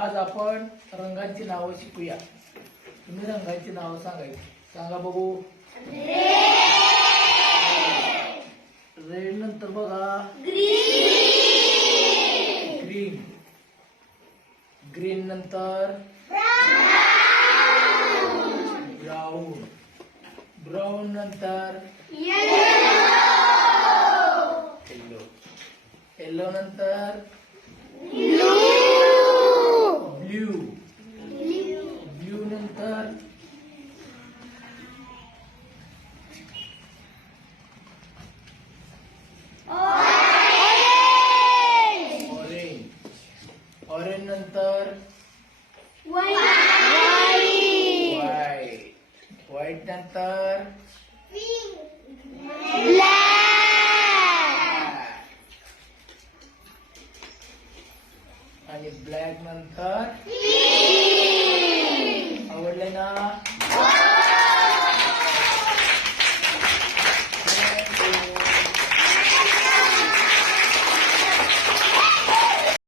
आज आपण रंगांची नावं शिकूया. तुम्ही रंगांची नावं सांगायची. सांगा बघू. रेड नंतर बघा ग्रीन. ग्रीन नंतर ब्राऊन. ब्राऊन नंतर येलो. येलो नंतर ब्ल्यू. ब्ल्यू नंतर ऑरेंज. ऑरेंज नंतर व्हाईट. व्हाईट नंतर आणि ब्लॅक नंतर